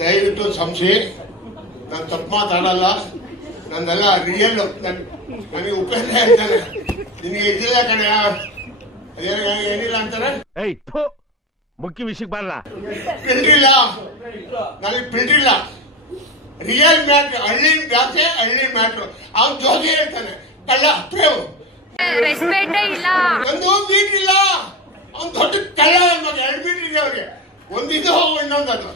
ದಯವಿಟ್ಟು ಸಂಶಯ, ನಾನು ತಪ್ಪು ಮಾತಾಡಲ್ಲ, ನಂದೆಲ್ಲ ರಿಯಲ್. ನನಗೆ ಉಪೇಂದ್ರ ಹೇಳ್ತಾನೆ, ನಿನಗೆ ಇದ್ದಿಲ್ಲ ಕಣೆ, ಏನಿಲ್ಲ ಅಂತಾರೆ. ಮುಖ್ಯ ವಿಷಯಕ್ಕೆ ಬರಲ್ಲ, ಫಿಲ್ಟರ್ ಇಲ್ಲ ನನಗೆ, ಫಿಲ್ಟರ್ ಇಲ್ಲ. ರಿಯಲ್ ಮ್ಯಾಟ್ರ್, ಹಳ್ಳಿ ಜಾತಿ, ಹಳ್ಳಿ ಮ್ಯಾಟ್ರು. ಅವ್ನು ಜೋಗಿ ಹೇಳ್ತಾನೆ, ಕಳ್ಳ ಪ್ರೇಮ್ ಒಂದು ಬೀಟ್ ಇಲ್ಲ, ಅವ್ನು ದೊಡ್ಡ ಕಳ್ಳ. 2 ಬೀಟ್ ಇದೆ ಅವ್ರಿಗೆ, ಒಂದಿದ್ದು ಇನ್ನೊಂದು.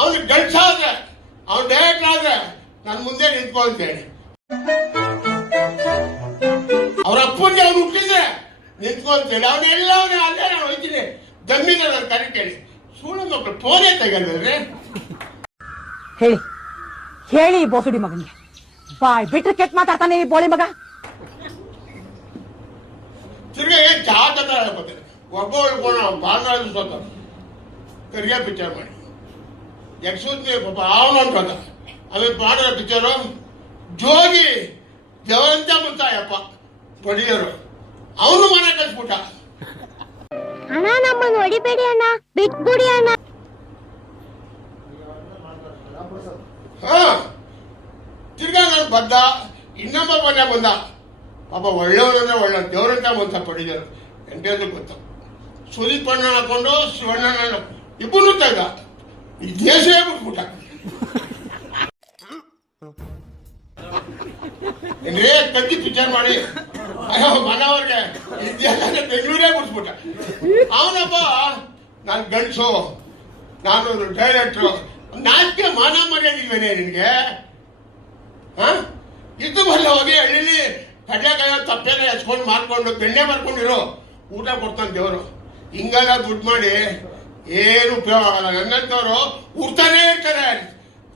ಅವ್ನಿಗೆ ಗಂಡ್ಸಾದ್ರೆ, ಅವ್ನು ಡೈರೆಕ್ಟ್ ಆದ್ರೆ ನನ್ನ ಮುಂದೆ ನಿಂತ್ಕೊಳ್ತೇನೆ. ಅವ್ರ ಅಪ್ಪನಿಗೆ ಅವ್ನು ಹುಟ್ಟಿದ್ರೆ ನಿಂತ್ಕೊಳ್ತೇನೆ. ಅವನ್ನೆಲ್ಲ ಅಲ್ಲೇ ನಾನು ಹೋಗ್ತೀನಿ, ದಮ್ಮಿನ ನಾನು ಕರೆ ಕೇಳಿ. ಸುಳ್ಳು ಮಕ್ಕಳು ಫೋನೇ ತೆಗೆದ್ರೆ ಹೇಳಿ ಹೇಳಿ ಬೋಸುಡಿ ಮಗನಿಗೆ ಬಾಯ್ ಬಿಟ್ರೆ ಕೆಟ್ಟ ಮಾತಾಡ್ತಾನೆ ಈ ಬೋಳಿ ಮಗ. ತಿರ್ಗಾ ಏನ್ ಜಾತ ಹೇಳ್ಕೊತಾರೆ, ಒಬ್ಬ ಉಳ್ಕೋಣ ಬಾಲರಾಜ ಸ್ವತ ಕರಿಯ ಪಿಕ್ಚರ್ ಮಾಡಿ ಯಕ್ಷೂತ್ನಿ ಪಾಪ ಅವನು ಅನ್ಕೋತ. ಆಮೇಲೆ ಮಾಡಿದ ಪಿಕ್ಚರು ಜೋಗಿ ಜವಂತ ಮುಂತಾಯಪ್ಪ ಬಡಿಯರು, ಅವನು ಮನೆ ಕಳ್ಸ್ಬಿಟ್ಟ. ಅಣ್ಣ ನಮ್ಮನ್ನು ಹೊಡಿಬೇಡಿ ಅಣ್ಣ, ಬಿಟ್ಬಿಡಿ ಅಣ್ಣ. ತಿರ್ಗಾ ನಾನು ಬಂದ, ಇನ್ನೊಬ್ಬ ಮನೆ ಬಂದ. ಪಾಪ ಒಳ್ಳೆಯವರಂದ್ರೆ ಒಳ್ಳೆ ದೇವರಂತ ಬಂತ ಪಡಿದರು. ಎಂಟೇದು ಗೊತ್ತು, ಸುದೀಪ್ ಅಣ್ಣ ಹಾಕೊಂಡು ಶಿವಣ್ಣ ಇಬ್ಬರು ತೆಗ್ದ. ಈ ದೇಶವೇ ಬಿಟ್ಬಿಟ್ಟ. ಏನ್ರೇ ಕದ್ದಿ ಪಿಕ್ಚರ್ ಮಾಡಿ ಅಯ್ಯೋ ಮನವ್ರಿಗೆ ಇದ್ಯಾಕೆ ಬೆಂಗಳೂರೇ ಬಿಡ್ಸ್ಬಿಟ್ಟ. ಅವನಪ್ಪ ನಾನು ಗಂಡಸು, ನಾನು ಡೈರೆಕ್ಟ್ರು, ನಾಲ್ಕೆ ಮಾನ ಮರ್ಯಾದಿಲ್ವೇನೆ ನಿನ್ಗೆ? ಇದು ಬಲ್ಲ ಹೋಗಿ ಹಳ್ಳಿಲಿ ಕಡ್ಲೆಕಾಯ ತಪ್ಪೆಲ್ಲ ಹಚ್ಕೊಂಡು ಮಾಡ್ಕೊಂಡು ಬೆಣ್ಣೆ ಮಾಡ್ಕೊಂಡಿರೋ ಊಟ ಕೊಡ್ತಾನೆ ದೇವರು. ಹಿಂಗೆಲ್ಲ ದುಡ್ಡು ಮಾಡಿ ಏನು ಉಪಯೋಗ ಆಗಲ್ಲ. ನನ್ನಂತವ್ರು ಉಡ್ತಾನೆ ಇರ್ತಾರೆ.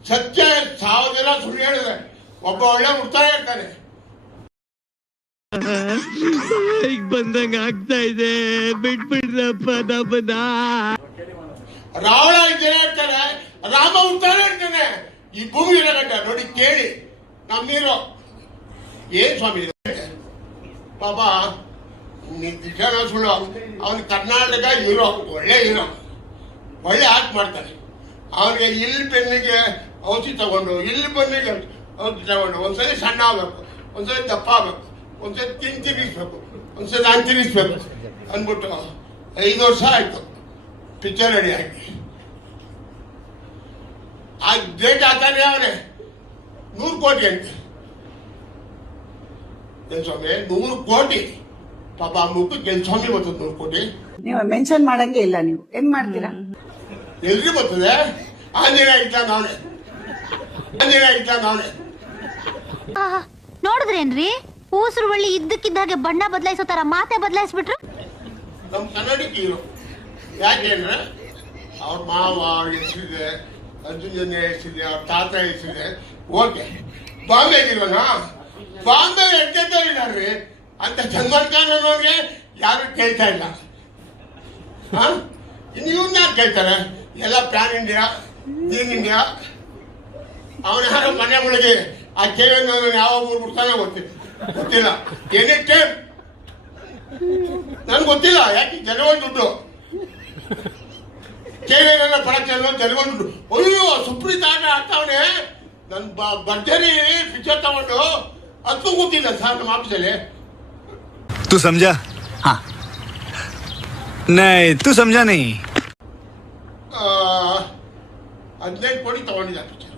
ಸತ್ಯ 1000 ಜನ ಸುಳ್ಳು ಹೇಳಿದೆ, ಒಬ್ಬ ಒಳ್ಳೆ ಉಡ್ತಾನೆ ಇರ್ತಾನೆ. ಬಂದಂಗ ಆಗ್ತಾ ಇದೆ, ಬಿಟ್ಬಿಡ್ರಪ್ಪ ನಮ್ಮನ್ನ. ರಾವಣ ಜನ ಇರ್ತಾರೆ, ರಾಮ ಉಡ್ತಾನೆ ಇರ್ತಾನೆ. ಈ ಭೂಮಿ ಇರಗಂಟ ನೋಡಿ ಕೇಳಿ ನಮ್ಮೀರೋ ಏನ್ ಸ್ವಾಮಿ ಪಾಪ ನಿಜ ಸುಳ್ಳು. ಅವನು ಕರ್ನಾಟಕ ಹೀರೋ, ಒಳ್ಳೆ ಹೀರೋ, ಒಳ್ಳೆ ಆರ್ಟ್ ಮಾಡ್ತಾನೆ. ಅವನಿಗೆ ಇಲ್ಲಿ ಪೆನ್ನಿಗೆ ಔಷಧಿ ತಗೊಂಡು, ಇಲ್ಲಿ ಪೆನ್ನಿಗೆ ಔಷಧಿ ತಗೊಂಡು ಒಂದ್ಸಲಿ ಸಣ್ಣ ಆಗ್ಬೇಕು, ಒಂದ್ಸಲಿ ದಪ್ಪ ಆಗ್ಬೇಕು, ಒಂದ್ಸಲಿ ತಿನ್ನಿಸ್ಬೇಕು, ಒಂದ್ಸಲಿ ನಾನು ತಿನ್ನಿಸ್ಬೇಕು ಅಂದ್ಬಿಟ್ಟು 5 ವರ್ಷ ಆಯ್ತು ಪಿಕ್ಚರ್ ರೆಡಿ ಆಗಿ. ಆ ಡೇಟ್ ಆಗ್ತಾನೆ ಅವನೇ 100 ಕೋಟಿ ಅಂತ. ಸ್ವಾಮಿ 100 ಕೋಟಿ ಪಾಪ ಮುಖಕ್ಕೆ ಸ್ವಾಮಿ ಬರ್ತದೆ 100 ಕೋಟಿ. ನೀವು ಮೆನ್ಷನ್ ಮಾಡಂಗೆ ಇಲ್ಲ, ನೀವು ಹೆಂಗ್ ಮಾಡ್ತೀರಾ? ಎಲ್ರಿ ಬರ್ತದೆ. ಆಂಜನೇಯ ಇದ್ದಂಗ ಅವನೇ, ಆಂಜನೇಯ ಇದ್ದಂಗ ಅವನೇ. ನೋಡಿದ್ರೇನ್ರಿ ಊಸರು ಬಳ್ಳಿ ಇದ್ದಕ್ಕಿದ್ದಾಗೆ ಬಣ್ಣ ಬದಲಾಯಿಸೋ ತರ ಮಾತೆ ಬದಲಾಯಿಸ್ಬಿಟ್ರು. ನಮ್ ಕನ್ನಡಕ್ಕೆ ಹೀರೋ ಯಾಕೆಂದ್ರೆ ಅವ್ರ ಮಾವ ಹೆಸರಿದೆ, ಅರ್ಜುನ್ ಹೆಸರಿದೆ, ಅವ್ರ ತಾತ ಹೆಸರಿದೆ. ಓಕೆ, ಬಾಂಬೆ ಇರೋಣ, ಬಾಂಬೆ ಇದ್ದಾರ್ರಿ ಅಂತ ಸಲ್ಮಾನ್ ಖಾನ್ ಅನ್ನೋರಿಗೆ ಯಾರು ಕೇಳ್ತಾ ಇಲ್ಲ. ಇನ್ನು ಇವ್ನ ಯಾರು ಕೇಳ್ತಾರೆ? ಎಲ್ಲ ಪ್ಯಾನ್ ಇಂಡಿಯಾ, ದೀನ್ ಇಂಡಿಯಾ. ಅವನ ಯಾರೋ ಮನೆ ಒಳಗೆ ಆ ಕೇಳಿನ ಯಾವ ಊರು ಬಿಡ್ತಾನೆ ಗೊತ್ತಿಲ್ಲ. ಎನಿ ಟೈಮ್ ನನ್ಗೆ ಗೊತ್ತಿಲ್ಲ. ಯಾಕೆ ಜನವಲ್ ದುಡ್ಡು ಕೇಳಿನ ಪಡಕ್ಕೆಲ್ಲ ಜನವಲ್ ದುಡ್ಡು. ಅಯ್ಯೋ ಸುಪ್ರೀತ್ ಆಟ ಆಡ್ತಾವನೆ. ನನ್ ಭರ್ಜರಿ ಪಿಕ್ಚರ್ ತಗೊಂಡು ಅದಕ್ಕೂ ಗೊತ್ತಿಲ್ಲ ಸರ್ ನಮ್ಮ ಆಫೀಸಲ್ಲಿ. तू समझा? हाँ नहीं तू समझा नहीं. 15 ಕೋಟಿ ತಗೊಂಡಿದ್ದ ಪಿಕ್ಚರ್.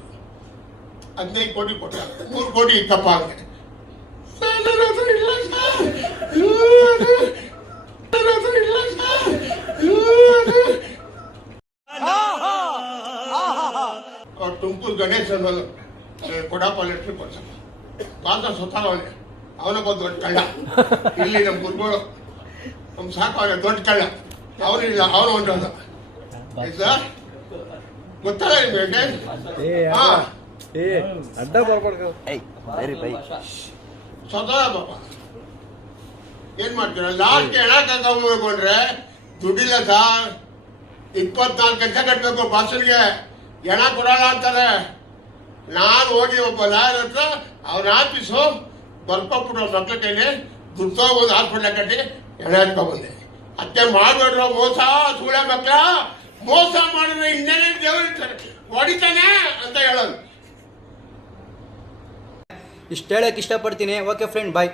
15 ಕೋಟಿ ಕೊಟ್ಟ, 3 ಕೋಟಿ ಇಕ್ಕಪ್ಪ ಅಂತೆ. ತುಮಕೂರು ಗಣೇಶ್ ಅನ್ನೋದು ಕೊಡಪ್ಪ ಲೆಟ್ರಿ ಕೊಡ್ಸ ಪಾತ ಸ್ವತಃ ಅವನೇ. ಅವನೊಬ್ಬ ದೊಡ್ಡ ಕಳ್ಳ. ಇಲ್ಲಿ ನಮ್ಮ ಗುರುಗಳು ನಮ್ ಸಾಕು ಅವನ ದೊಡ್ಡ ಕಳ್ಳ. ಅವನಿಲ್ಲ, ಅವನು ಹೊಂಟೋದ. ಗೊತ್ತಲ್ಲ ನಿಮಗೆ? ಸ್ವತಃ ಪಾಪ ಏನ್ ಮಾಡ್ತೀರ? ಲಾಸ್ಟ್ ಹೆಣ ತಗೊಂಡ್ರೆ ದುಡ್ಡಿಲ್ಲ ಸರ್. 24 ಗಂಟೆ ಕಟ್ಬೇಕು ಭಾಷನ್ಗೆ, ಹೆಣ ಕೊಡಲ್ಲ ಅಂತಾರೆ. ನಾನು ಹೋಗಿ ಒಬ್ಬ ಲಾಯರ್ ಹತ್ರ ಅವನ ಆಫೀಸು ಬರ್ಕೊಟ್ಬಿಟ್ಟು ಅವ್ರ ಮಕ್ಳ ಕೈಲಿ ದುಡ್ಡು ತಗೋಬೋದು, ಹಾಸ್ಪಿಟ್ಲ ಕಟ್ಟಿ ಹೆಣ ಎತ್ಕೊಂಡ್ಬಂದೆ. ಅತ್ತೆ ಮಾಡ್ಬೇಡ್ರ ಮೋಸ, ಸುಳ್ಳ ಮಕ್ಳ ಮೋಸ ಮಾಡಿದ್ರೆ ಇನ್ನೇನೇ ದೇವ್ರು ಇರ್ತಾರೆ. ಹೊಡಿತಾನೆ ಅಂತ ಹೇಳೋದು. ಇಷ್ಟು ಹೇಳಕ್ಕೆ ಇಷ್ಟಪಡ್ತೀನಿ. ಓಕೆ ಫ್ರೆಂಡ್, ಬಾಯ್.